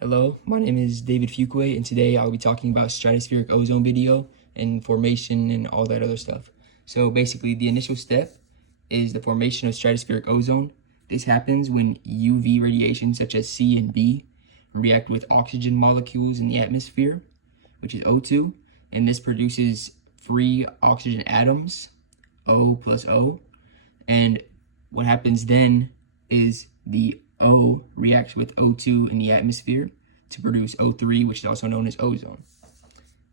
Hello, my name is David Fuqua, and today I'll be talking about stratospheric ozone video and formation and all that other stuff. So basically, the initial step is the formation of stratospheric ozone. This happens when UV radiation such as C and B react with oxygen molecules in the atmosphere, which is O2, and this produces free oxygen atoms, O plus O. And what happens then is the O reacts with O2 in the atmosphere to produce O3, which is also known as ozone.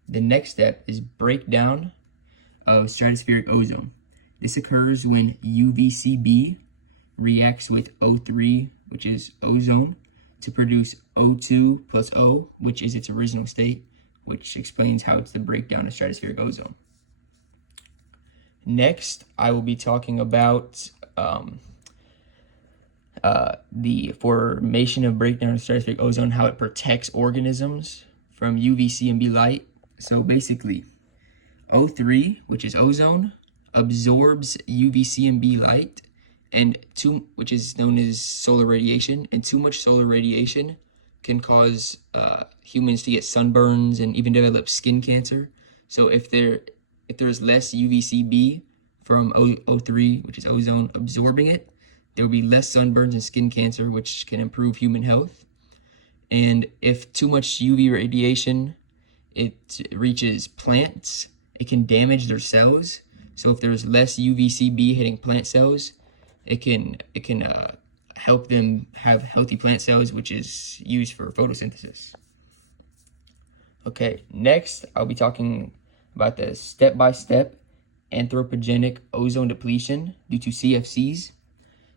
The next step is breakdown of stratospheric ozone. This occurs when UVCB reacts with O3, which is ozone, to produce O2 plus O, which is its original state, which explains how it's the breakdown of stratospheric ozone. Next, I will be talking about the formation of breakdown of stratospheric ozone, how it protects organisms from UVC and B light. So basically, O3, which is ozone, absorbs UVC and B light, and which is known as solar radiation. And too much solar radiation can cause humans to get sunburns and even develop skin cancer. So if there's less UVCB from O3, which is ozone, absorbing it, there will be less sunburns and skin cancer, which can improve human health. And if too much UV radiation it reaches plants, it can damage their cells. So if there's less UVCB hitting plant cells, it can help them have healthy plant cells, which is used for photosynthesis. Okay, next I'll be talking about the step-by-step anthropogenic ozone depletion due to CFCs.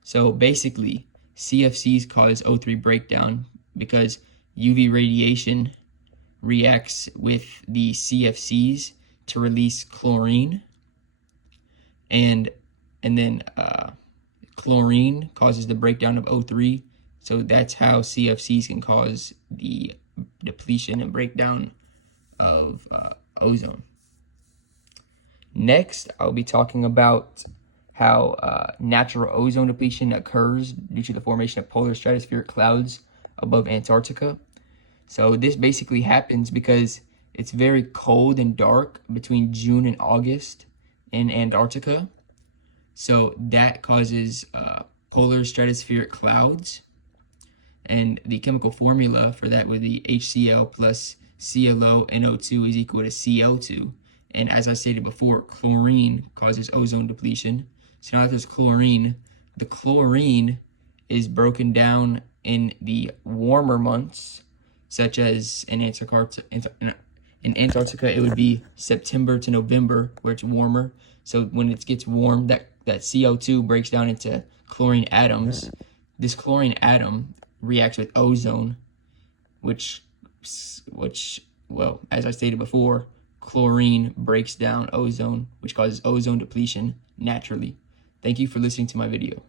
So basically, CFCs cause O3 breakdown because UV radiation reacts with the CFCs to release chlorine, and then chlorine causes the breakdown of O3. So that's how CFCs can cause the depletion and breakdown of ozone. Next, I'll be talking about how natural ozone depletion occurs due to the formation of polar stratospheric clouds above Antarctica. So this basically happens because it's very cold and dark between June and August in Antarctica. So that causes polar stratospheric clouds. And the chemical formula for that would be HCl plus ClO NO2 is equal to Cl2. And as I stated before, chlorine causes ozone depletion. So now that there's chlorine, the chlorine is broken down in the warmer months, such as in Antarctica, it would be September to November, where it's warmer. So when it gets warm, that CO2 breaks down into chlorine atoms. This chlorine atom reacts with ozone, which, well, as I stated before, chlorine breaks down ozone, which causes ozone depletion naturally. Thank you for listening to my video.